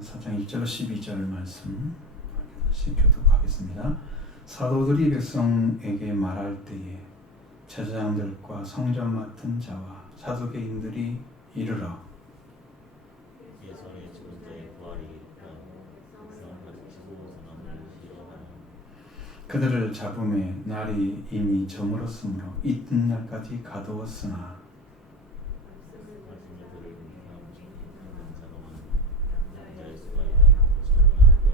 4장 1절 12절 말씀 다시 교독하겠습니다. 사도들이 백성에게 말할 때에 제사장들과 성전 맡은 자와 사두개인들이 이르러 예수의 죽은 자의 부활이 있다. 백성 가르치고 선함을 싫어하는 그들을 잡음에 날이 이미 저물었으므로 이튿날까지 가두었으나 말씀들을 위한 자로만 남자의 수가 있다고 소문하였다.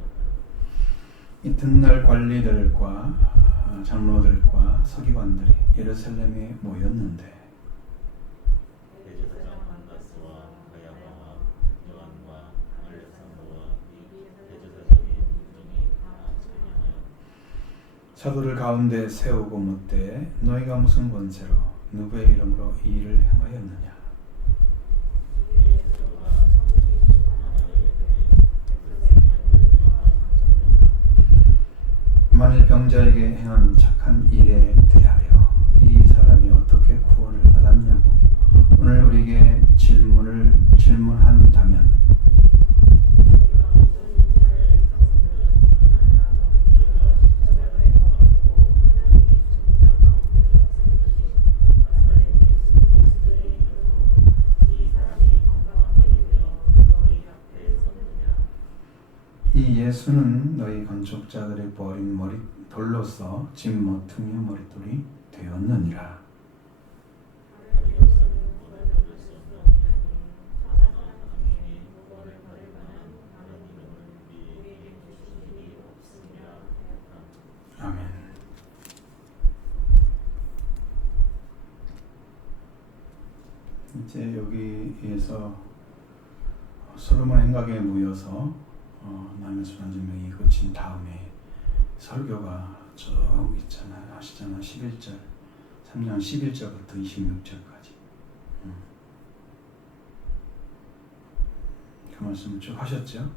이튿날 관리들과 장로들과 서기관들이 예루살렘에 모였는데 대제사장 안나스와 가야바와 요한과 알렉산더와 이 대제사장의 민중이 다 찬양하여 사도를 가운데 세우고 묻되 너희가 무슨 권세로 누구의 이름으로 이 일을 행하였느냐. 베드로가 성령이 충만하여 이르되 만일 병자에게 행한 착한 일에 대하여 이 사람이 어떻게 구원을 받았냐고 오늘 우리에게 질문한다면 이 예수는 너희 건축자들의 버린 돌로서 집 모퉁이의 머릿돌이 되었느니라. 아멘. 이제 여기에서 솔로몬 행각에 모여서 나면서 반증명이 거친 다음에 설교가 쭉 있잖아요. 아시잖아요. 11절 3장 11절부터 26절까지 그 말씀을 쭉 하셨죠.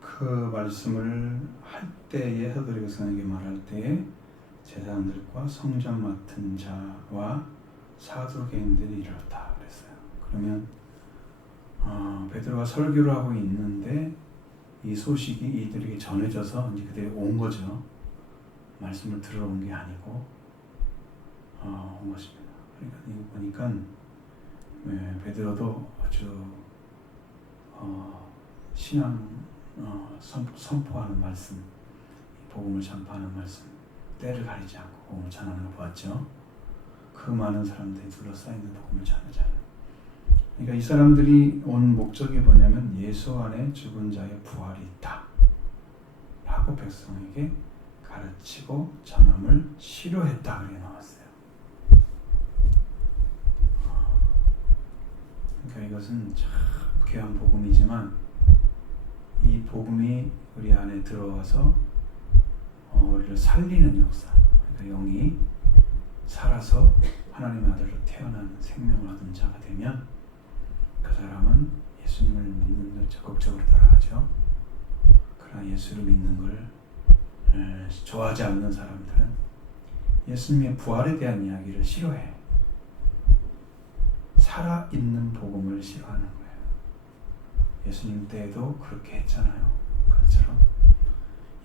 그 말씀을 할 때에 사도들에게 성에게 말할 때에 제사장들과 성전 맡은 자와 사두개인들이 이렇다 그랬어요. 그러면 베드로가 설교를 하고 있는데 이 소식이 이들에게 전해져서 이제 그들이 온 거죠. 말씀을 들으러 온 게 아니고 온 것입니다. 그러니까 이거 보니까 베드로도 아주 신앙 선포하는 말씀, 복음을 전파하는 말씀, 때를 가리지 않고 복음을 전하는 걸 보았죠. 그 많은 사람들이 둘러싸이는 복음을 전하잖아요. 그러니까 이 사람들이 온 목적이 뭐냐면 예수 안에 죽은 자의 부활이 있다 라고 백성에게 가르치고 전함을 시료했다 그렇게 나왔어요. 그러니까 이것은 참 귀한 복음이지만 이 복음이 우리 안에 들어와서 우리를 살리는 역사, 그러니까 영이 살아서 하나님의 아들로 태어난 생명을 얻은 자가 되면 그 사람은 예수님을 믿는 걸 적극적으로 따라가죠. 그러나 예수를 믿는 걸 좋아하지 않는 사람들은 예수님의 부활에 대한 이야기를 싫어해. 살아있는 복음을 싫어하는 거예요. 예수님 때에도 그렇게 했잖아요. 그것처럼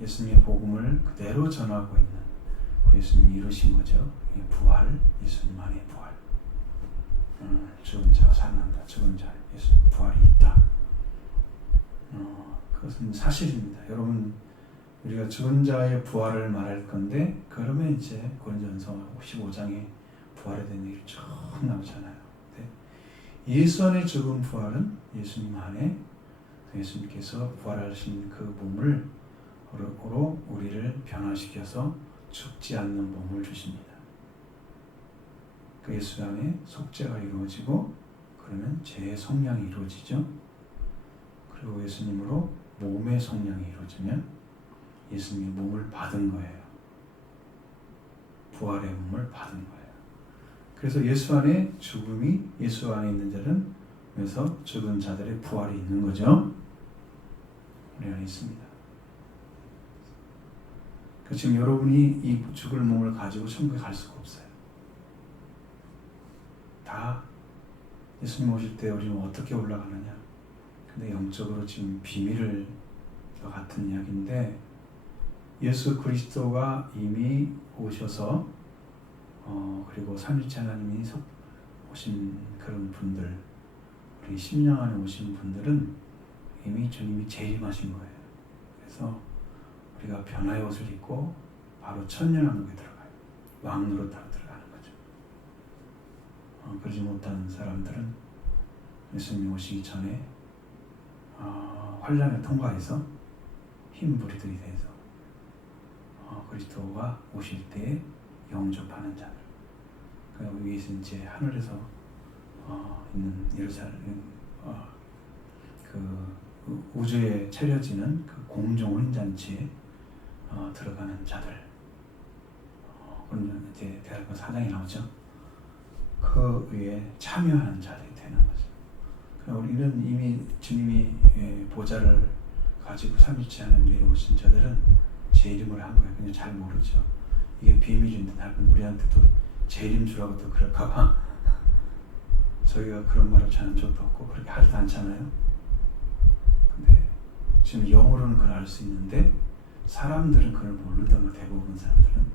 예수님의 복음을 그대로 전하고 있는 그 예수님이 이루신 거죠. 부활, 예수님 안에 부활. 죽은 자가 살아난다. 죽은 자, 예수님 부활이 있다. 그것은 사실입니다. 여러분, 우리가 죽은 자의 부활을 말할 건데 그러면 이제 고린도전서 15장에 부활에 대한 얘기를 쭉 나오잖아요. 예수 안에 죽은 부활은 예수님 안에 예수님께서 부활하신 그 몸을 으로 우리를 변화시켜서 죽지 않는 몸을 주십니다. 그 예수 안에 속죄가 이루어지고 그러면 죄의 속량이 이루어지죠. 그리고 예수님으로 몸의 속량이 이루어지면 예수님의 몸을 받은 거예요. 부활의 몸을 받은 거예요. 그래서 예수 안에 죽음이 예수 안에 있는 자는 그래서 죽은 자들의 부활이 있는 거죠. 우리 안에 있습니다. 지금 여러분이 이 죽을 몸을 가지고 천국에 갈 수가 없어요. 다 예수님 오실 때 우리는 어떻게 올라가느냐? 근데 영적으로 지금 비밀을 같은 이야기인데 예수 그리스도가 이미 오셔서 그리고 삼위일체 하나님이 오신 그런 분들, 우리 심령 안에 오신 분들은 이미 주님이 재림하신 거예요. 그래서 우리가 변화의 옷을 입고 바로 천년왕국에 들어가요. 왕노릇하러 들어가는 거죠. 그러지 못하는 사람들은 예수님이 오시기 전에 환란을 통과해서 흰 불이 들이대서 그리스도가 오실 때 영접하는 자들. 그 위에서 이제 하늘에서 있는 예루살렘 그 우주에 차려지는 그 공중 혼인잔치에 들어가는 자들. 그러면 이제 대학교 4장이 나오죠. 그 위에 참여하는 자들이 되는 거죠. 우리는 이미 주님이 보좌를 가지고 삼위일체 하나님 내려오신 자들은 재림을 한 거예요. 그냥 잘 모르죠. 이게 비밀인데 우리한테도 재림 주라고 또 그럴까봐 저희가 그런 말을 전한 적도 없고 그렇게 하지도 않잖아요. 근데 지금 영어로는 그걸 알 수 있는데 사람들은 그걸 모른다면 대부분 사람들은.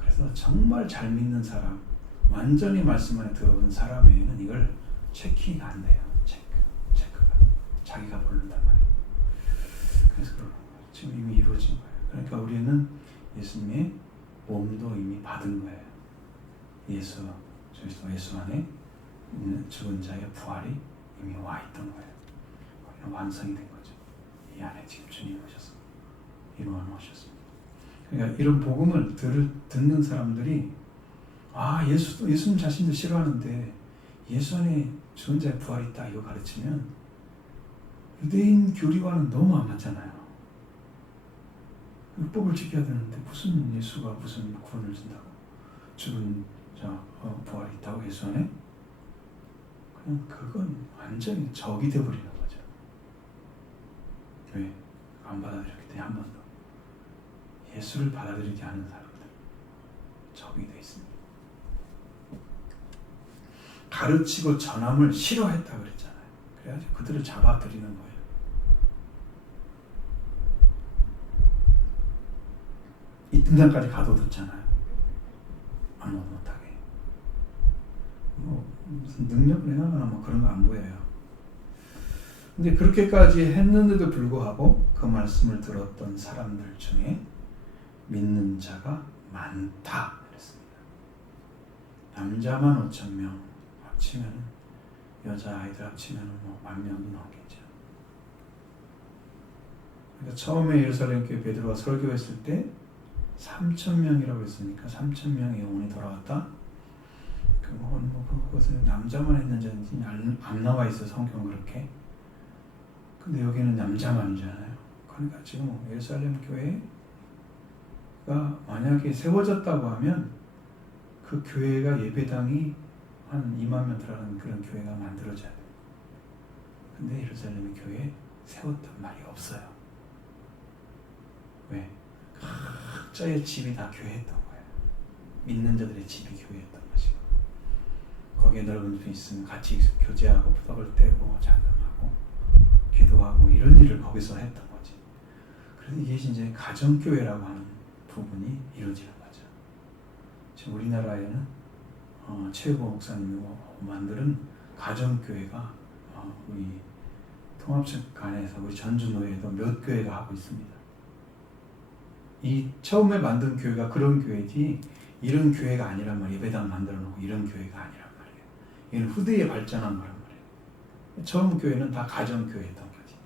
그래서 정말 잘 믿는 사람, 완전히 말씀 안에 들어온 사람에게는 이걸 체킹이 안 돼요. 체크가 자기가 모른단 말이에요. 그래서 그런 거예요. 지금 이미 이루어진 거예요. 그러니까 우리는 예수님의 몸도 이미 받은 거예요. 예수 안에 있는 죽은 자의 부활이 이미 와 있던 거예요. 완성이 된 거죠. 이 안에 지금 주님 오셔서 이루어 놓으셨습니다. 그러니까 이런 복음을 듣는 사람들이 예수님 자신도 싫어하는데 예수 안에 죽은 자의 부활이 있다 이거 가르치면 유대인 교리와는 너무 안 맞잖아요. 율법을 지켜야 되는데 무슨 예수가 무슨 구원을 준다고 죽은 자 부활이 있다고 예수 안에? 그냥 그건 완전히 적이 되어버리는 거죠. 왜? 안 받아들였기 때문에 한 번도. 예수를 받아들이지 않은 사람들 적이 되어 있습니다. 가르치고 전함을 싫어했다 그랬잖아요. 그래가지고 그들을 잡아들이는 거예요. 이 등장까지 가둬뒀잖아요. 아무것도 못하게. 무슨 능력을 해나가나 그런 거 안 보여요. 근데 그렇게까지 했는데도 불구하고 그 말씀을 들었던 사람들 중에 믿는 자가 많다 그랬습니다. 남자만 5,000명 합치면 여자아이들 합치면 10,000명이 넘겠죠. 그러니까 처음에 예루살렘 교회 베드로가 설교했을 때 3,000명이라고 했으니까 3,000명의 영혼이 돌아왔다. 그것은 남자만 했는지 안 나와 있어요. 성경 그렇게. 근데 여기는 남자만이잖아요. 그러니까 지금 예루살렘 교회가 만약에 세워졌다고 하면 그 교회가 예배당이 한 2만 명 들어가는 그런 교회가 만들어져야 돼요. 근데 예루살렘 교회에 세웠단 말이 없어요. 왜? 각자의 집이 다 교회였던 거예요. 믿는 자들의 집이 교회였던 것이고 거기에 넓은 수 있으면 같이 교제하고 떡을 떼고 장담하고 기도하고 이런 일을 거기서 했던 거지. 그래서 이게 이제 가정교회라고 하는 부분이 이루어지는 거죠. 지금 우리나라에는 최고 목사님이 만드는 가정교회가 우리 통합측 간에서 우리 전주노회에도 몇 교회가 하고 있습니다. 이 처음에 만든 교회가 그런 교회지 이런 교회가 아니란 말이에요. 예배당 만들어 놓고 이런 교회가 아니란 말이에요. 이건 후대에 발전한 거란 말이에요. 처음 교회는 다 가정교회였던 거지.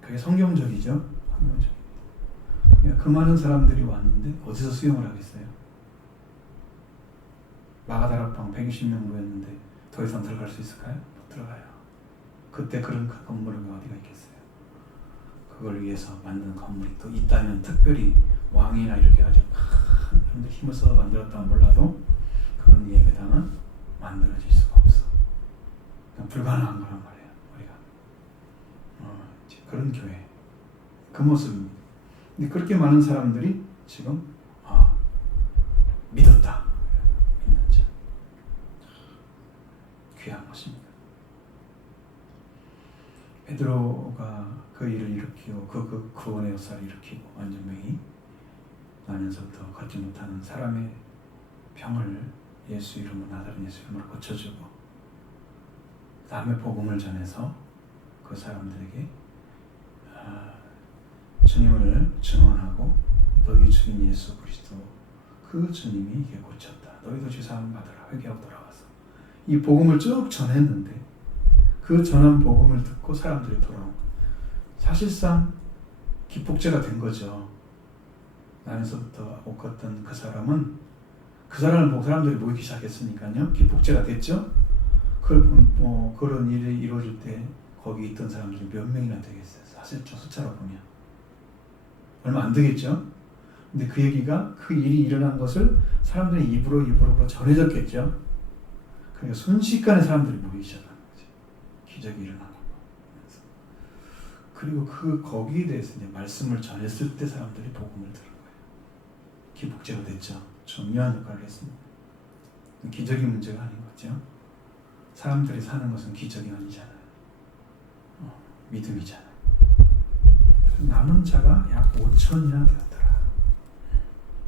그게 성경적이죠. 성경적입니다. 그러니까 그 많은 사람들이 왔는데 어디서 수용을 하겠어요? 마가다락방 120명 모였는데 더 이상 들어갈 수 있을까요? 못 들어가요. 그때 그런 건물은 어디가 있겠어요? 그걸 위해서 만든 건물이 또 있다면 특별히 왕이나 이렇게 해가지고 큰 사람들 힘을 써서 만들었다면 몰라도 그런 예배당은 만들어질 수가 없어. 그냥 불가능한 거란 말이에요. 우리가 이제 그런 교회 그 모습입니다. 근데 그렇게 많은 사람들이 지금 믿었다. 믿는 자. 귀한 것입니다. 베드로가 그 일을 일으키고 그 구원의 역사를 일으키고 완전히 나면서부터 걷지 못하는 사람의 병을 예수 이름으로 나사렛 예수 이름으로 고쳐주고 그 다음에 복음을 전해서 그 사람들에게 주님을 증언하고 너희 주인 예수 그리스도 그 주님이 이게 고쳤다. 너희도 죄사함 받으라. 회개하고 돌아와서 이 복음을 쭉 전했는데 그 전한 복음을 듣고 사람들이 돌아온 거예요. 사실상 기폭제가 된 거죠. 나면서부터 옥었던 그 사람은 그 사람을 보고 사람들이 모이기 시작했으니까요. 기폭제가 됐죠. 그런 일이 이루어질 때 거기 있던 사람들이 몇 명이나 되겠어요. 사실 저 숫자로 보면 얼마 안 되겠죠. 근데 그 얘기가 그 일이 일어난 것을 사람들이 입으로 전해졌겠죠. 그러니까 순식간에 사람들이 모이기 시작한 거죠. 기적이 일어나는 거. 그리고 거기에 대해서 이제 말씀을 전했을 때 사람들이 복음을 들은 거예요. 기폭제가 됐죠. 중요한 역할을 했습니다. 기적이 문제가 아닌 거죠. 사람들이 사는 것은 기적이 아니잖아요. 믿음이잖아요. 남은 자가 약 5천이나 되었더라.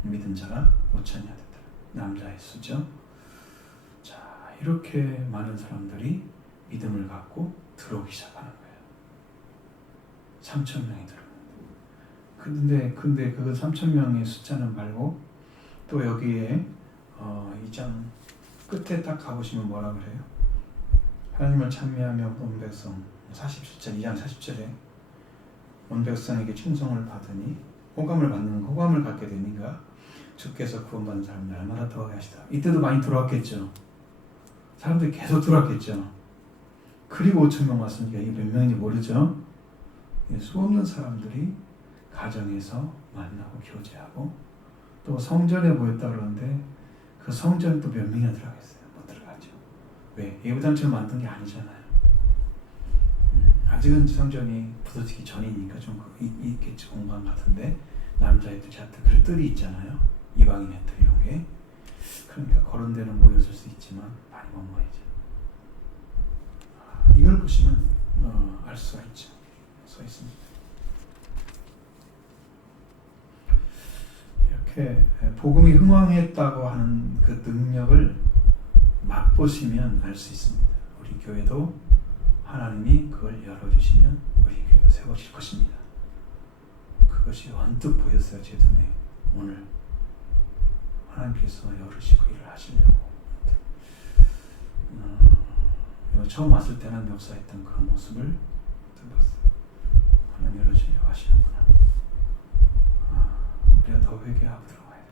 믿은 자가 5천이나 되었더라. 남자의 수죠. 자, 이렇게 많은 사람들이 믿음을 갖고 들어오기 시작하는 거예요. 3,000명이 들어오는데 근데 그 3,000명의 숫자는 말고 또 여기에 2장 끝에 딱 가보시면 뭐라 그래요? 하나님을 찬미하며 온 백성 47절 2장 40절에 온 백성에게 충성을 받으니 호감을 갖게 되니까 주께서 구원받는 사람들 얼마나 더하게 하시다. 이때도 많이 들어왔겠죠. 사람들이 계속 들어왔겠죠. 그리고 5,000명 왔으니까 이게 몇 명인지 모르죠. 수없는 사람들이 가정에서 만나고 교제하고 또 성전에 모였다 그러는데 그 성전에 또 몇 명이나 들어가겠어요? 못 들어가죠. 왜? 예배당처럼 만든 게 아니잖아요. 아직은 성전이 부서지기 전이니까 좀 있겠지. 공간 같은데 남자의 뜰, 자뜰, 그 뜰이 있잖아요. 이방인의 뜰 이런 게. 그러니까 그런 데는 모였을 수 있지만 많이 못 모이죠. 이걸 보시면 알 수가 있죠. 써 있습니다. 이렇게 복음이 흥왕했다고 하는 그 능력을 맛보시면 알 수 있습니다. 우리 교회도 하나님이 그걸 열어주시면 우리 교회가 세워질 것입니다. 그것이 언뜻 보였어요. 제 눈에. 오늘 하나님께서 열으시고 일을 하시려고. 처음 왔을 때는 역사했던 그 모습을 봤어요. 하나님 열어주려고 하시는구나. 우리가 더 회개하고 들어가야 돼.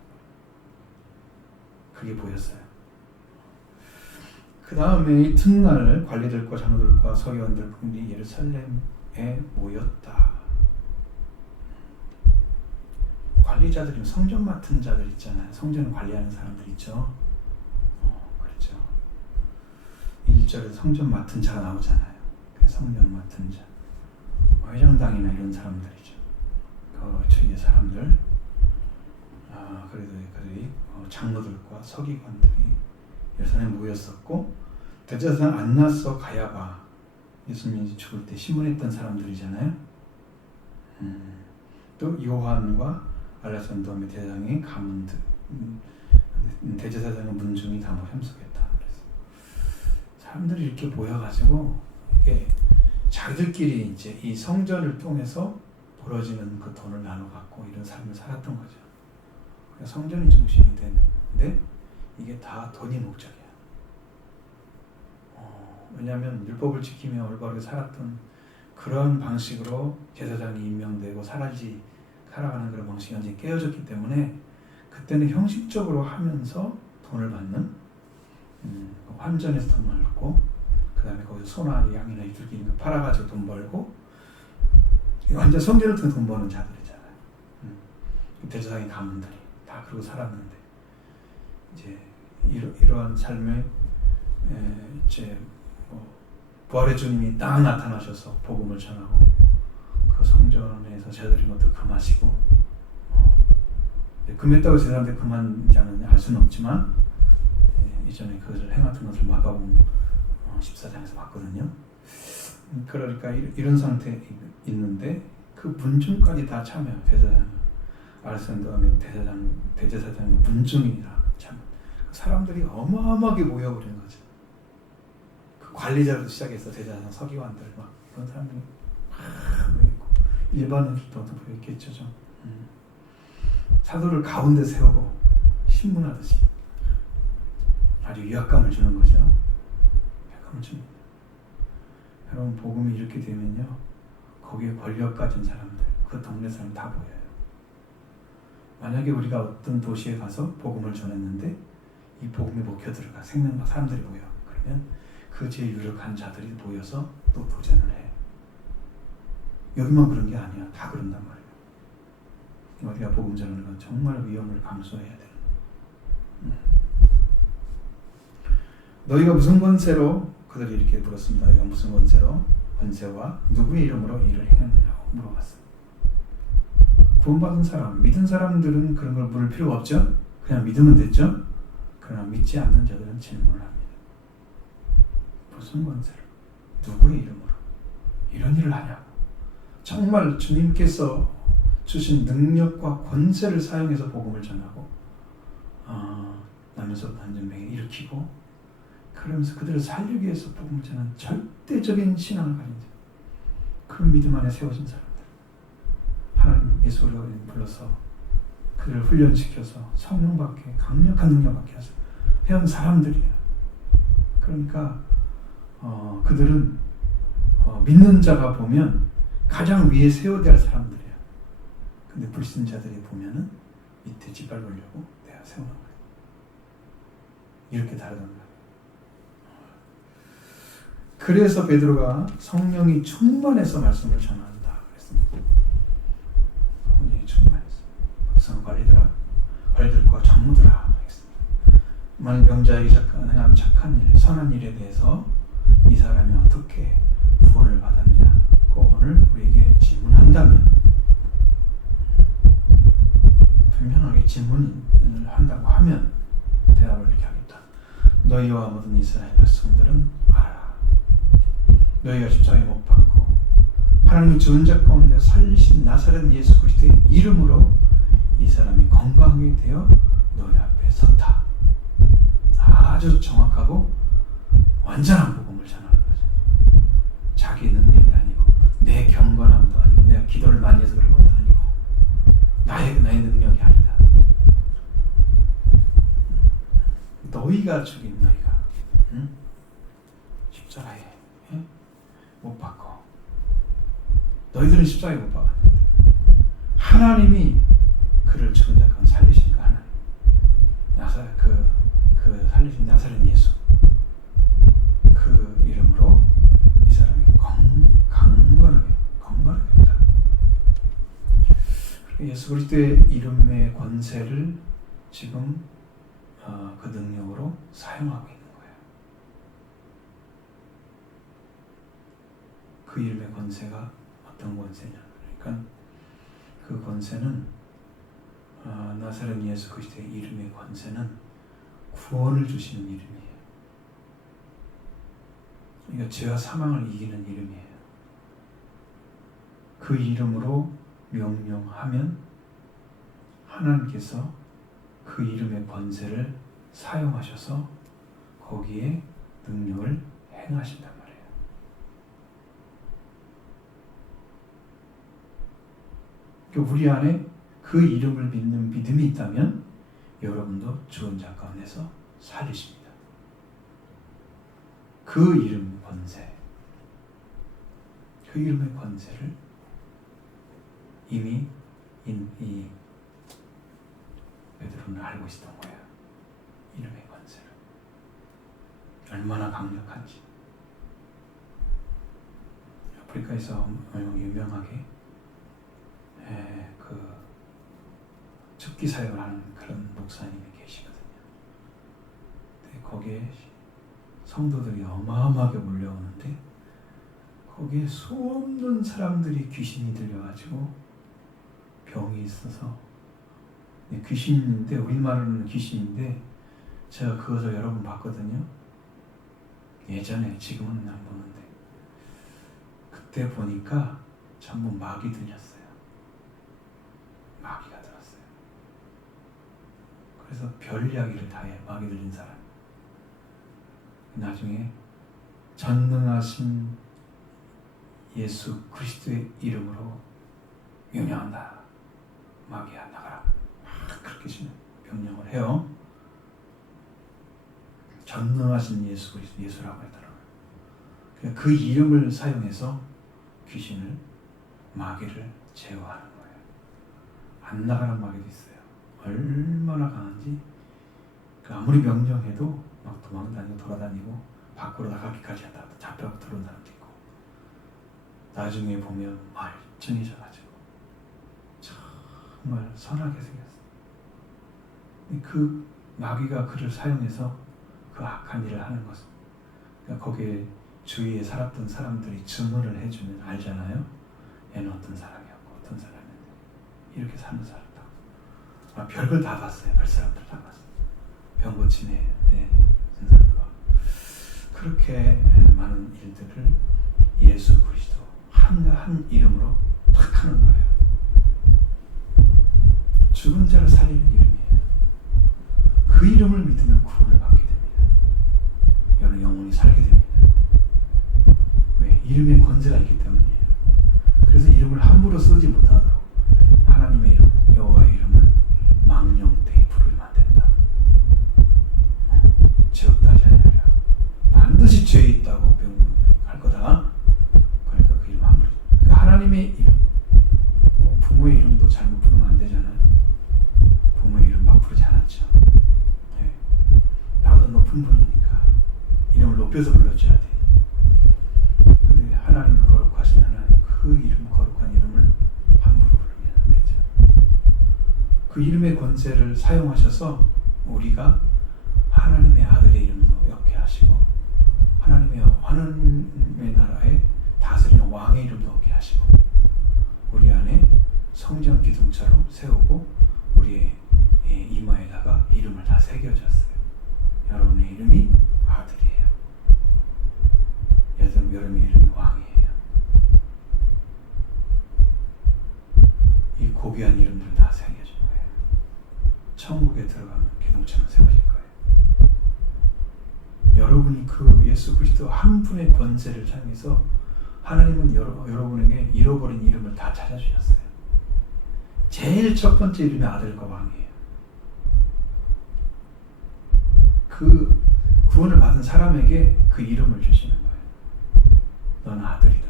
그게 보였어요. 그 다음에 이튿날 관리들과 장로들과 서기관들이 예루살렘에 모였다. 관리자들이 성전 맡은 자들 있잖아요. 성전을 관리하는 사람들 있죠. 그렇죠. 1절에 성전 맡은 자가 나오잖아요. 성전 맡은 자. 회장당이나 이런 사람들이죠. 그 주위의 사람들. 그래도 장로들과 서기관들이 예루살렘에 모였었고 대제사장 안나서 가야바 예수님이 죽을 때 신문했던 사람들이잖아요. 또 요한과 알렉산더 대장의 가문들 대제사장의 문중이 다 참석했다. 그래서 사람들이 이렇게 모여가지고 이게 자기들끼리 이제 이 성전을 통해서 벌어지는 그 돈을 나눠 갖고 이런 삶을 살았던 거죠. 그러니까 성전이 중심이 되는데 이게 다 돈이 목적이야. 왜냐하면 율법을 지키며 올바르게 살았던 그런 방식으로 제사장이 임명되고 살아가는 그런 방식이 완전히 깨어졌기 때문에 그때는 형식적으로 하면서 돈을 받는 환전에서 돈을 받고 그 다음에 거기서 소나 양이나 이들끼리 팔아가지고 돈 벌고 완전 성전을 통해 돈 버는 자들이잖아요. 대제사장의 가문들이 다 그러고 살았는데 이제 이러한 삶에 이제 부활의 주님이 딱 나타나셔서 복음을 전하고 그 성전에서 제자들이 것도 금하시고 금했다고 제사장한테 금한 자는 알 수는 없지만 이전에 그것을 행했던 것을 막아온 14장에서 봤거든요. 그러니까 이런 상태에 있는데 그 문중까지 다 참여해요. 대제사장 알렉산더가 대제사장의 문중이라 참 사람들이 어마어마하게 모여버리는 거죠. 그 관리자부터 시작해서 대제사장 서기관들 막 그런 사람들이 막 모여있고 일반인들도 모여있겠죠. 좀. 사도를 가운데 세우고 신문하듯이 아주 위압감을 주는 거죠. 위압감을 줍니다. 여러분 복음이 이렇게 되면요, 거기에 권력 가진 사람들, 그 동네 사람 다 보여요. 만약에 우리가 어떤 도시에 가서 복음을 전했는데 이 복음이 먹혀 들어가 생명과 사람들이 모여, 그러면 그 제일 유력한 자들이 모여서 또 도전을 해. 여기만 그런 게 아니야. 다 그런단 말이에요. 우리가 복음 전하는 건 정말 위험을 감수해야 돼요. 너희가 무슨 권세로, 그들이 이렇게 물었습니다. 너희가 무슨 권세와 누구의 이름으로 이 일을 행했느냐고 물어봤어요. 구원받은 사람, 믿은 사람들은 그런 걸 물을 필요가 없죠. 그냥 믿으면 됐죠. 그러나 믿지 않는 자들은 질문을 합니다. 무슨 권세로, 누구의 이름으로 이런 일을 하냐고. 정말 주님께서 주신 능력과 권세를 사용해서 복음을 전하고 나면서 난전병을 일으키고 그러면서 그들을 살리기 위해서 복음을 전하는 절대적인 신앙을 가진 자, 그 믿음 안에 세워진 사람들, 하나님 예수를 불러서 그들을 훈련시켜서 성령 받게, 강력한 능력 받게 하셔서 해온 사람들이에요. 그러니까 그들은 믿는 자가 보면 가장 위에 세워야 할 사람들이에요. 근데 불신자들이 보면은 밑에 짓밟으려고 내가 세우는 거예요. 이렇게 다르단 말이에요. 그래서 베드로가 성령이 충만해서 말씀을 전한다 그랬습니다. 성령이 충만해서 백성 관리들과 장로들아 그랬습니다. 만일 병자에게 행한 착한 일, 선한 일에 대해서 이 사람이 어떻게 구원을 받았냐고 오늘 우리에게 질문한다면 분명하게 질문을 한다고 하면 대답을 이렇게 하겠다. 너희와 모든 이스라엘 백성들은 알아. 너희가 십자가에 못 박고 하나님의 죽은 자 가운데 살리신 나사렛 예수 그리스도의 이름으로 이 사람이 건강하게 되어 너희 앞에 섰다. 아주 정확하고 완전한 복음을 전하는 거죠. 자기 능력이 아니고 내 경건함도 아니고 내가 기도를 많이 해서 그런 것도 아니고 나의 능력이 아니다. 너희가 죽인 너희가 십자가에 못 박고 너희들은 십자가에 못 박았는데 하나님이 그를 죽은 자 가운데 살리신 그 하나님, 그 살리신 나사렛 예수 그 이름으로 이 사람이 강건하게 했다. 예수 그리스도의 이름의 권세를 지금 그 능력으로 사용하고 있는 거예요. 그 이름의 권세가 어떤 권세냐? 그러니까 그 권세는 나사렛 예수 그리스도의 이름의 권세는 구원을 주시는 이름이에요. 그러니까 죄와 사망을 이기는 이름이에요. 그 이름으로 명령하면 하나님께서 그 이름의 권세를 사용하셔서 거기에 능력을 행하신단 말이에요. 그러니까 우리 안에 그 이름을 믿는 믿음이 있다면 여러분도 죽은 자 가운데서 살리십니다. 그 이름의 권세, 그 이름의 권세를 이미 이 베드로는 알고 있었던 거예요. 이름의 권세를 얼마나 강력한지. 아프리카에서 유명하게 그 습기 사역을 하는 그런 목사님이 계시거든요. 근데 거기에 성도들이 어마어마하게 몰려오는데 거기에 수없는 사람들이 귀신이 들려가지고 병이 있어서 귀신인데 우리말로는 귀신인데 제가 그것을 여러 번 봤거든요. 예전에, 지금은 안 보는데 그때 보니까 전부 막이 들렸어요. 마귀가 들었어요. 그래서 별 이야기를 다 해. 마귀 들린 사람. 나중에 전능하신 예수 그리스도의 이름으로 명령한다. 마귀야 나가라. 그렇게 명령을 해요. 전능하신 예수 그리스도, 예수라고 하더라고요. 그 이름을 사용해서 귀신을, 마귀를 제어하는 거예요. 안 나가는 마귀도 있어요. 얼마나 강한지, 아무리 명령해도 막 도망다니고 돌아다니고 밖으로 나가기까지 하다 잡혀 들어온 사람도 있고, 나중에 보면 멀쩡해져가지고 정말 선하게 생겼어요. 그 마귀가 그를 사용해서 그 악한 일을 하는 것은, 그러니까 거기에 주위에 살았던 사람들이 증언을 해주면 알잖아요. 얘는 어떤 사람이었고 어떤 사람이었는데 이렇게 사는 사람다. 별걸 다 봤어요. 별 사람들 다 봤어요. 병 고친 애, 사람들. 그렇게 많은 일들을 예수 그리스도 한 이름으로 탁 하는 거예요. 죽은 자를 살리는 이름이에요. 그 이름을 믿으면 구원을 받게 됩니다. 여러분 영혼이 살게 됩니다. 왜? 이름에 권세가 있기 때문이에요. 그래서 이름을 함부로 쓰지 못하도록 하나님의 이름, 여호와의 이름을 망령되이 부르면 안 된다. 죄 없다 하지 않으라. 반드시 죄 있다고 할 거다. 그러니까 그 이름 함부로. 그 하나님의 이름, 부모의 이름도 잘못 부르면 안 되잖아요. 부모의 이름 막 부르지 않았죠. 네. 나보다 높은 분이니까 이름을 높여서 불러줘야 돼. 근데 하나님 거룩하신 하나님, 그 이름, 거룩한 이름을 함부로 부르면 안 되죠. 그 이름의 권세를 사용하셔서 우리가 하나님의 아들의 이름도 얻게 하시고, 하나님의 나라에 다스리는 왕의 이름도 얻게 하시고, 우리 안에 성전 기둥처럼 세우고 우리의 이마에다가 이름을 다 새겨줬어요. 여러분의 이름이 아들이에요. 여러분의 이름이 왕이에요. 이 고귀한 이름들 다 새겨준 거예요. 천국에 들어가면 기둥처럼 세워질 거예요. 여러분이 그 예수 그리스도 한 분의 권세를 사용해서 하나님은 여러분에게 잃어버린 이름을 다 찾아주셨어요. 제일 첫 번째 이름이 아들과 왕이에요. 그 구원을 받은 사람에게 그 이름을 주시는 거예요. 너는 아들이다.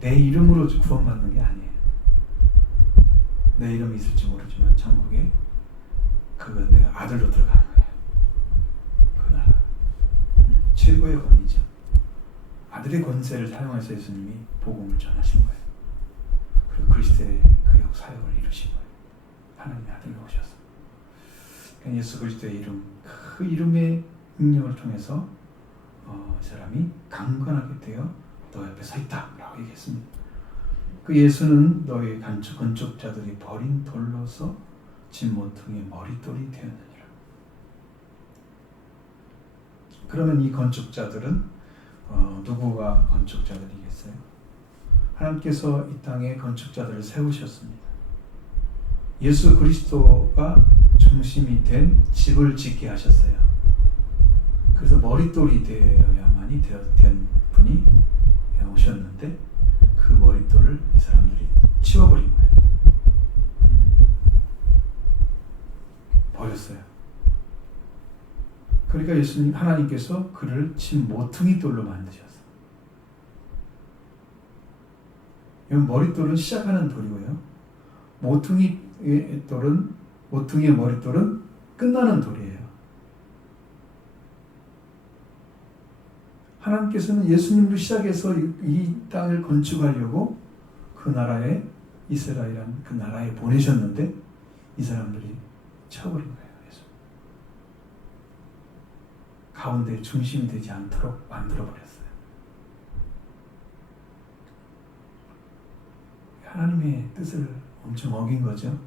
내 이름으로 구원받는 게 아니에요. 내 이름이 있을지 모르지만 천국에 그건 내가 아들로 들어가는 거예요. 그 나라. 최고의 권위죠. 아들의 권세를 사용해서 예수님이 복음을 전하신 거예요. 그리고 그리스도의 그 역사역을 이루신 거예요. 하나님의 아들로 오셔서. 그러니까 예수 그리스도의 이름, 그 이름의 능력을 통해서 이 사람이 강건하게 되어 너 옆에 서 있다 라고 얘기했습니다. 그 예수는 너희 건축자들이 버린 돌로서 진 모퉁이의 머릿돌이 되었느니라. 그러면 이 건축자들은 누구가 건축자들이겠어요? 하나님께서 이 땅에 건축자들을 세우셨습니다. 예수 그리스도가 중심이 된 집을 짓게 하셨어요. 그래서 머릿돌이 되어야만이 된 분이 오셨는데 그 머릿돌을 이 사람들이 치워버린 거예요. 버렸어요. 그러니까 예수님, 하나님께서 그를 진 모퉁이 돌로 만드셨어요. 이건 머릿돌은 시작하는 돌이고요. 모퉁이의 머릿돌은 끝나는 돌이에요. 하나님께서는 예수님으로 시작해서 이 땅을 건축하려고 그 나라에 이스라엘이라는 그 나라에 보내셨는데 이 사람들이 쳐버린 거예요. 예수. 가운데 중심이 되지 않도록 만들어버렸어요. 하나님의 뜻을 엄청 어긴 거죠.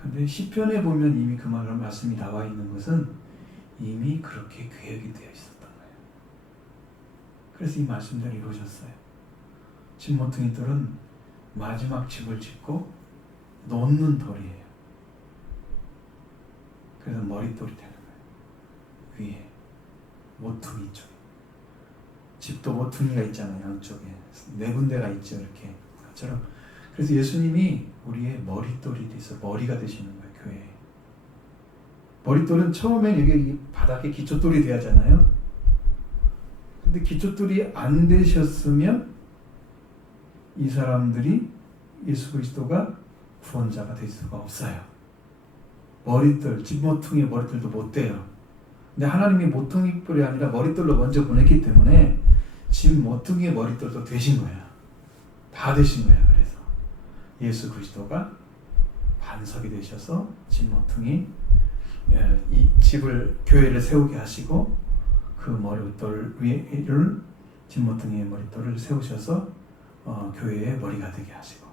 근데 시편에 보면 이미 그 말씀이 나와 있는 것은 이미 그렇게 계획이 되어 있었던 거예요. 그래서 이 말씀대로 이루어졌어요. 집 모퉁이돌은 마지막 집을 짓고 놓는 돌이에요. 그래서 머릿돌이 되는 거예요. 위에 모퉁이 쪽. 집도 모퉁이가 있잖아요. 양쪽에 네 군데가 있죠. 이렇게 그처럼. 그래서 예수님이 우리의 머릿돌이 돼서 머리가 되시는 거예요. 교회에. 머릿돌은 처음엔 여기 바닥에 기초돌이 돼야 하잖아요. 근데 기초돌이 안 되셨으면 이 사람들이 예수 그리스도가 구원자가 될 수가 없어요. 머릿돌, 집 모퉁이의 머릿돌도 못 돼요. 근데 하나님이 모퉁이뿔이 아니라 머릿돌로 먼저 보냈기 때문에 집 모퉁이의 머릿돌도 되신 거예요. 다 되신 거예요. 그래서 예수 그리스도가 반석이 되셔서 집 모퉁이, 이 집을, 교회를 세우게 하시고 그 머릿돌 위를, 집 모퉁이의 머릿돌을 세우셔서 교회의 머리가 되게 하시고,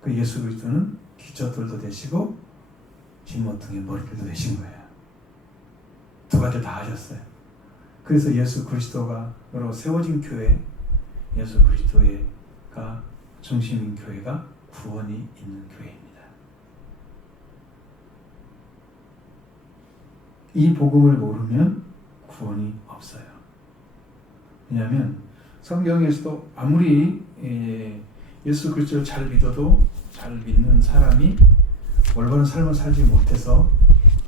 그 예수 그리스도는 기초돌도 되시고 집 모퉁이의 머릿돌도 되신 거예요. 두 가지 다 하셨어요. 그래서 예수 그리스도가로 세워진 교회, 예수 그리스도가 중심인 교회가 구원이 있는 교회입니다. 이 복음을 모르면 구원이 없어요. 왜냐하면 성경에서도 아무리 예수 그리스도를 잘 믿어도 잘 믿는 사람이 올바른 삶을 살지 못해서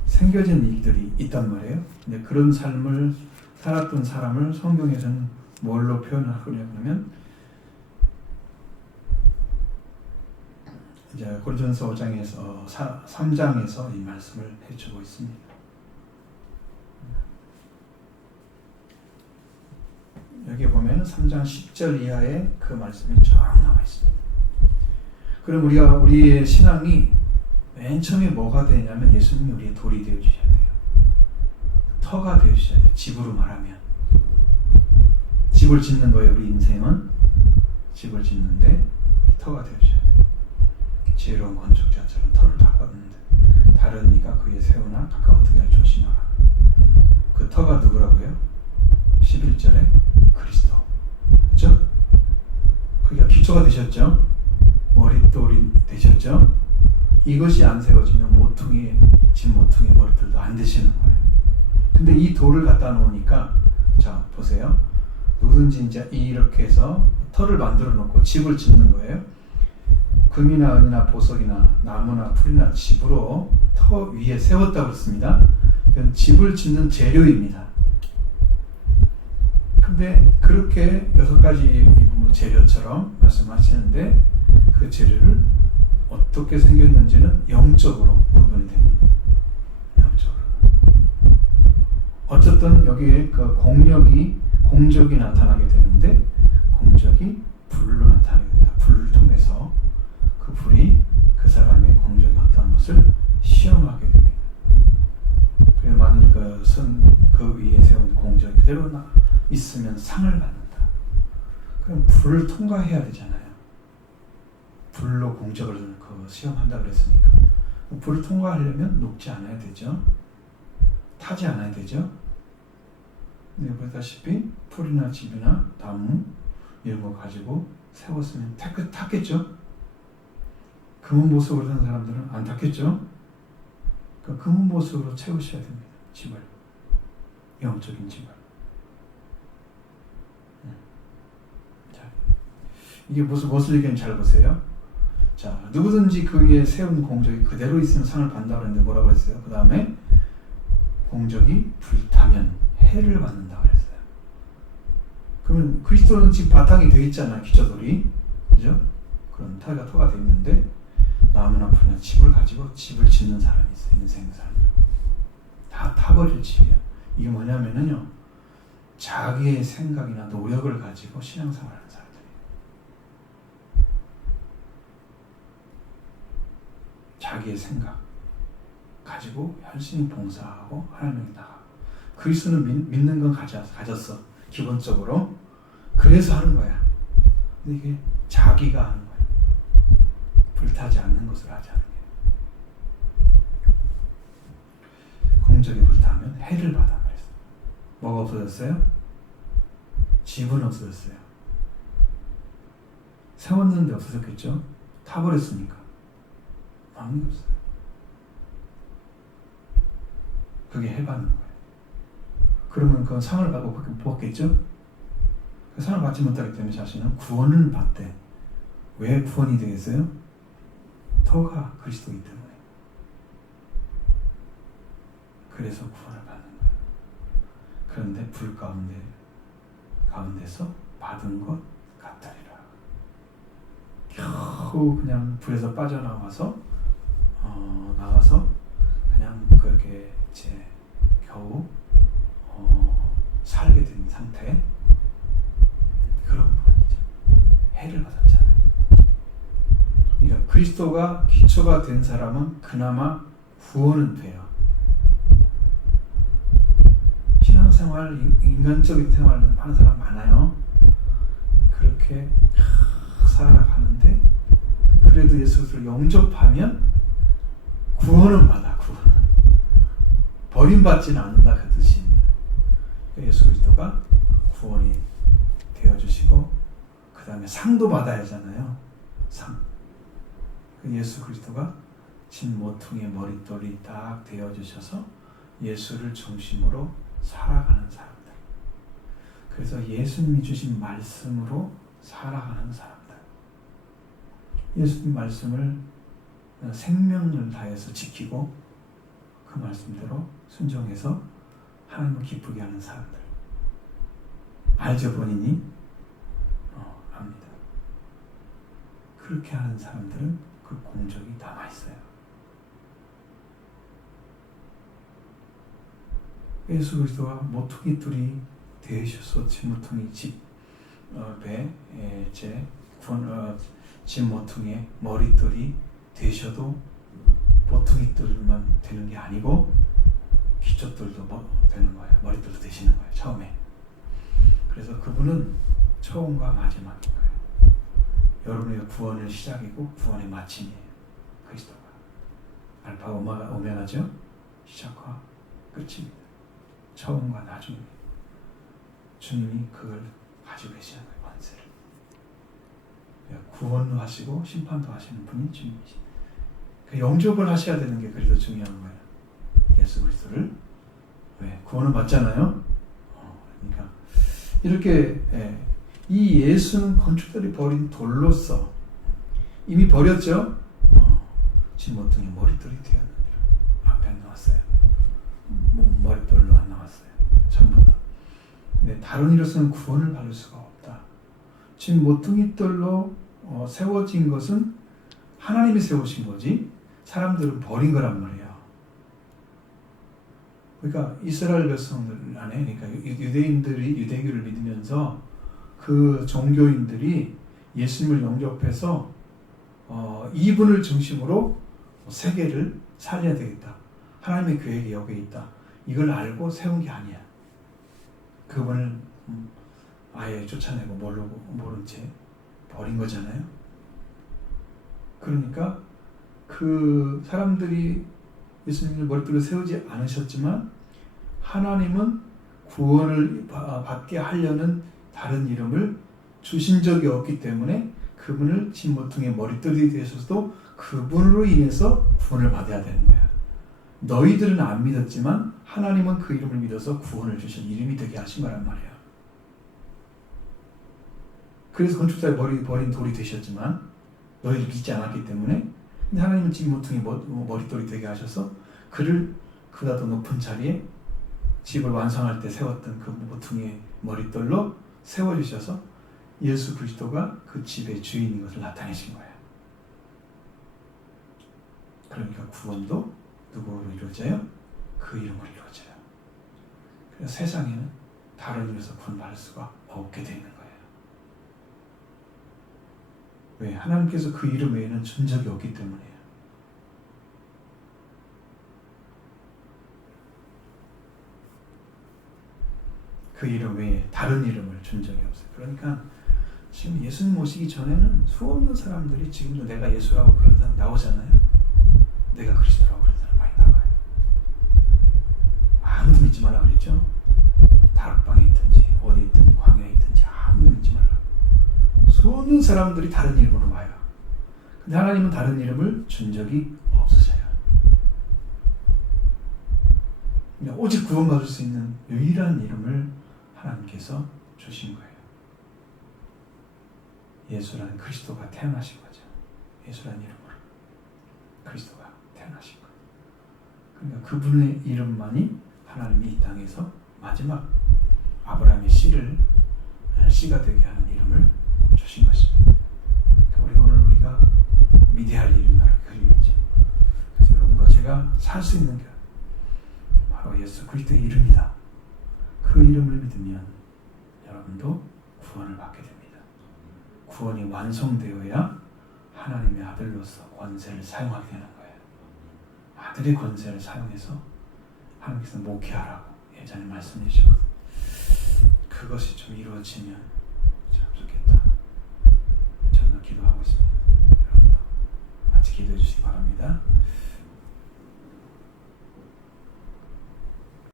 생겨진 일들이 있단 말이에요. 근데 그런 삶을 살았던 사람을 성경에서는 뭘로 표현하냐면, 이제 고린도전서 5장에서 3장에서 이 말씀을 해주고 있습니다. 여기 보면 3장 10절 이하에 그 말씀이 쫙 나와 있습니다. 그럼 우리의 신앙이 맨 처음에 뭐가 되냐면 예수님이 우리의 돌이 되어 주셔야 돼요. 터가 되어 주셔야 돼요. 집으로 말하면 집을 짓는 거예요. 우리 인생은 집을 짓는데 터가 되어 주셔야 돼요. 지혜로운 건축자처럼 터를 닦았는데 다른 이가 그에 세우나 각각 어떻게 할 조심하라. 그 터가 누구라고요? 11절에 그리스도. 그렇죠? 그게 기초가 되셨죠? 머릿돌이 되셨죠? 이것이 안 세워지면 집 모퉁이의 머릿돌도 안 되시는 거예요. 근데 이 돌을 갖다 놓으니까, 자 보세요. 누구든지 이제 이렇게 해서 터를 만들어 놓고 집을 짓는 거예요. 금이나 은이나 보석이나 나무나 풀이나 집으로 터 위에 세웠다고 했습니다. 이건 집을 짓는 재료입니다. 근데 그렇게 6가지 재료처럼 말씀하시는데 그 재료를 어떻게 생겼는지는 영적으로 구분이 됩니다. 영적으로. 어쨌든 여기에 그 공적이 나타나게 되는데, 공적이 불로 나타나게 됩니다. 불을 통해서 그 불이 그 사람의 공적이 어떤 것을 시험하게 됩니다. 그래서 만일 그 위에 세운 공적이 그대로 있으면 상을 받는다. 그럼 불을 통과해야 되잖아요. 불로 공적을 시험한다 그랬으니까 불을 통과하려면 녹지 않아야 되죠. 타지 않아야 되죠. 네, 보다시피 풀이나 집이나 나무 이런 거 가지고 세웠으면 탔겠죠. 금은 보석으로 산 사람들은 안 탔겠죠. 그러니까 금은 보석으로 채우셔야 됩니다. 집을, 영적인 집을. 자, 이게 무엇을 얘기하는지 잘 보세요. 자, 누구든지 그 위에 세운 공적이 그대로 있으면 상을 받는다고 했는데 뭐라고 했어요? 그 다음에 공적이 불타면 해를 받는다고 했어요. 그러면 그리스도는 지금 바탕이 되어 있잖아요. 기초돌이. 그죠? 그런 터가 되어 있는데 나무나 풀이나 집을 가지고 집을 짓는 사람이 있어요. 인생 삶을. 다 타버릴 집이야. 이게 뭐냐면요. 자기의 생각이나 노력을 가지고 신앙생활을 하는 사람들이에요. 자기의 생각 가지고 열심히 봉사하고 하나님께 나가고, 그리스도는 믿는 건 가졌어. 기본적으로. 그래서 하는 거야. 근데 이게 자기가 하는 거야. 불타지 않는 것을 하지 않는 거예요. 공적이 불타면 해를 받아. 그래서 뭐가 없어졌어요? 집은 없어졌어요. 세웠는데 없어졌겠죠? 타버렸으니까. 아무도 없어요. 그게 해받는 거예요. 그러면 그 상을 받고 뽑았겠죠? 그 상을 받지 못하기 때문에 자신은 구원을 받대. 왜 구원이 되겠어요? 터가 그리스도이기 때문에. 그래서 구원을 받는 거예요. 그런데 불 가운데서 받은 것 같으리라. 겨우 그냥 불에서 빠져나와서 나와서 그냥 그렇게 이제 겨우 살게 된 상태. 그런 부분이죠. 해를 받았잖아요. 그러니까 그리스도가 기초가 된 사람은 그나마 구원은 돼요. 신앙생활, 인간적인 생활을 하는 사람 많아요. 그렇게 살아가는데 그래도 예수를 영접하면 구원은 받아. 구원은 버림받지는 않는다 그 뜻입니다. 예수 그리스도가 구원이 되어주시고 그 다음에 상도 받아야 하잖아요. 상. 예수 그리스도가 진 모퉁이의 머릿돌이 딱 되어주셔서 예수를 중심으로 살아가는 사람들. 그래서 예수님이 주신 말씀으로 살아가는 사람들. 예수님 말씀을 생명을 다해서 지키고 그 말씀대로 순종해서 하나님을 기쁘게 하는 사람들. 알죠, 본인이? 압니다. 그렇게 하는 사람들은 그 공적이 남아있어요. 예수 그리스도가 모퉁이 뚫이 되셔서 진모퉁이 집에 집 모퉁이의 머릿돌이 되셔도 모퉁이 뚫만 되는 게 아니고 기초돌도 되는 거예요. 머릿돌도 되시는 거예요. 처음에. 그래서 그분은 처음과 마지막인 거예요. 여러분의 구원의 시작이고 구원의 마침이에요. 그리스도가. 알파 오메가죠. 시작과 끝입니다. 처음과 나중입니다. 주님이 그걸 가지고 계시는 거예요. 권세를. 구원도 하시고 심판도 하시는 분이 주님이시죠. 그 영접을 하셔야 되는 게 그래도 중요한 거예요. 예수 그리스도를. 왜? 구원을 받잖아요. 그러니까 이렇게 이 예수는 건축들이 버린 돌로서 이미 버렸죠. 진모퉁이 머릿돌이 되었느니라. 앞에 안 나왔어요. 머릿돌로 안 나왔어요. 처음부터. 네, 다른 이로서는 구원을 받을 수가 없다. 지금 모퉁이돌로 세워진 것은 하나님이 세우신 거지 사람들은 버린 거란 말이에요. 그러니까 이스라엘 백성들 안에, 그러니까 유대인들이 유대교를 믿으면서 그 종교인들이 예수님을 영접해서 이분을 중심으로 세계를 살려야 되겠다. 하나님의 계획이 여기에 있다. 이걸 알고 세운 게 아니야. 그분을 아예 쫓아내고 모른 채 버린 거잖아요. 그러니까 그 사람들이 예수님을 머릿돌로 세우지 않으셨지만 하나님은 구원을 받게 하려는 다른 이름을 주신 적이 없기 때문에 그분을 진모퉁이의 머릿돌이 되셔서도 그분으로 인해서 구원을 받아야 되는 거야. 너희들은 안 믿었지만 하나님은 그 이름을 믿어서 구원을 주신 이름이 되게 하신 거란 말이야. 그래서 건축자의 버린 돌이 되셨지만 너희를 믿지 않았기 때문에 근데 하나님은 진모퉁이 머릿돌이 되게 하셔서 그를 그보다 더 높은 자리에 집을 완성할 때 세웠던 그 모퉁이의 머릿돌로 세워주셔서 예수 그리스도가 그 집의 주인인 것을 나타내신 거예요. 그러니까 구원도 누구로 이루어져요? 그 이름으로 이루어져요. 그래서 세상에는 다른 이름에서 구원받을 수가 없게 되는 거예요. 왜? 하나님께서 그 이름 외에는 준 적이 없기 때문이에요. 그 이름 외에 다른 이름을 준 적이 없어요. 그러니까 지금 예수님 오시기 전에는 수없는 사람들이 지금도 내가 예수라고 그런 사람 나오잖아요. 내가 그리스도라고 그런 사람 많이 나와요. 아무도 믿지 말라 그랬죠. 다락방에 있든지 어디 있든 광야에 있든지 아무 믿지 말라. 수많은 사람들이 다른 이름으로 와요. 근데 하나님은 다른 이름을 준 적이 없으셔요. 그러니까 오직 구원받을 수 있는 유일한 이름을 하나님께서 주신 거예요. 예수라는 그리스도가 태어나신 거죠. 예수라는 이름으로 그리스도가 태어나신 거예요. 그러니까 그분의 이름만이 하나님이 이 땅에서 마지막 아브라함의 씨가 되게 하는 이름을 주신 것입니다. 그러니까 우리가 믿어야 할 이름 바로 그 이름이죠. 그래서 여러분과 제가 살 수 있는 게 바로 예수 그리스도의 이름이다. 그 이름을 믿으면 여러분도 구원을 받게 됩니다. 구원이 완성되어야 하나님의 아들로서 권세를 사용하게 되는 거예요. 아들의 권세를 사용해서 하나님께서 목회하라고 예전에 말씀해 주셨거든요. 그것이 좀 이루어지면 참 좋겠다. 저는 기도하고 있습니다. 여러분도 같이 기도해 주시기 바랍니다.